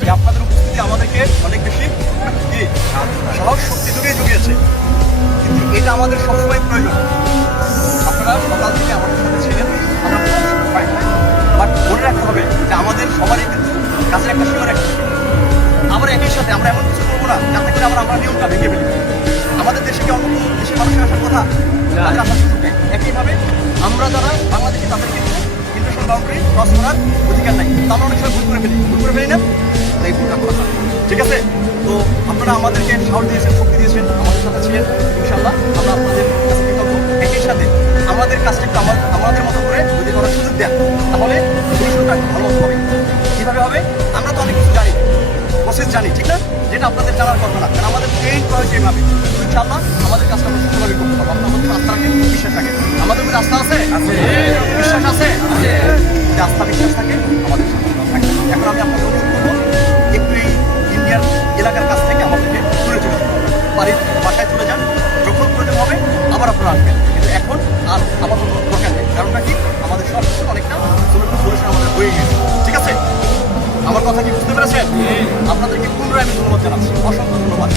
যে আপনাদের উপস্থিতি আমাদেরকে অনেক বেশি সাহস শক্তি জুগিয়েছে, কিন্তু এটা আমাদের সবসময় প্রয়োজন। আপনারা সকাল থেকে আমাদের সাথে ছিলেন, আমরা পাই, বাট মনে রাখতে হবে যে আমাদের সবারই কিন্তু কাজের একটা সীমা রাখতে হবে। আমরা একই সাথে আমরা এমন কিছু করবো না যাতে করে আমরা নিয়মটা ভেঙে ফেলি। আমাদের দেশে কি অন্য দেশের মানুষের আসার কথা, তাদের আসার সুযোগ নেই। একইভাবে আমরা যারা বাংলাদেশি তাদের কিন্তু ইন্টারন্যাশনাল বাউন্ডারি ক্রস করার অধিকার নাই। তা আমরা অনেক সময় ভুল করে ফেলি না, এই ভুলটা কথা। ঠিক আছে, তো আপনারা আমাদেরকে সাহস দিয়েছেন, শক্তি দিয়েছেন, আমাদের সাথে ছিলেন। ইনশাআল্লাহ আমরা আপনাদের কাছে কৃতজ্ঞ। একই সাথে আমাদের কাজটা একটু আমাদের মতো করে যদি করার সুযোগ দেন, তাহলে সলিউশনটা ভালো হবে। কীভাবে হবে? আমরা তো অনেক কিছু জানি, প্রসেস জানি, ঠিক না? যেটা আপনাদের জানার কথা না, কারণ আমাদের ট্রেন করা হয়েছে এইভাবে। ইনশাআল্লাহ আমাদের কাজটা আমরা সুন্দরভাবে করতে পারবো। আপনার আমাদের আস্থা রাখেন, বিশ্বাস রাখেন। আমাদের মধ্যে আস্থা আছে, বিশ্বাস আছে। যদি আস্থা বিশ্বাস থাকে আমাদের সাথে থাকে। এখন আমি আপনাকে অনুরোধ করবো একটু এই ইন্ডিয়ান এলাকার কাছ থেকে আমাদেরকে দূরে চলে যেতে হবে। বাড়ির বাসায় চলে যান, যখন প্রয়োজন হবে আবার আপনারা আসবেন, কিন্তু এখন আর আমার কোনো দরকার নেই। কারণটা কি, আমাদের সব কিছু অনেকটা সলিউশন আমাদের হয়ে গেছে। ঠিক আছে, আমার কথা কি বুঝতে পেরেছেন? আপনাদেরকে পুনরায় আমি ধন্যবাদ জানাচ্ছি, অসংখ্য ধন্যবাদ।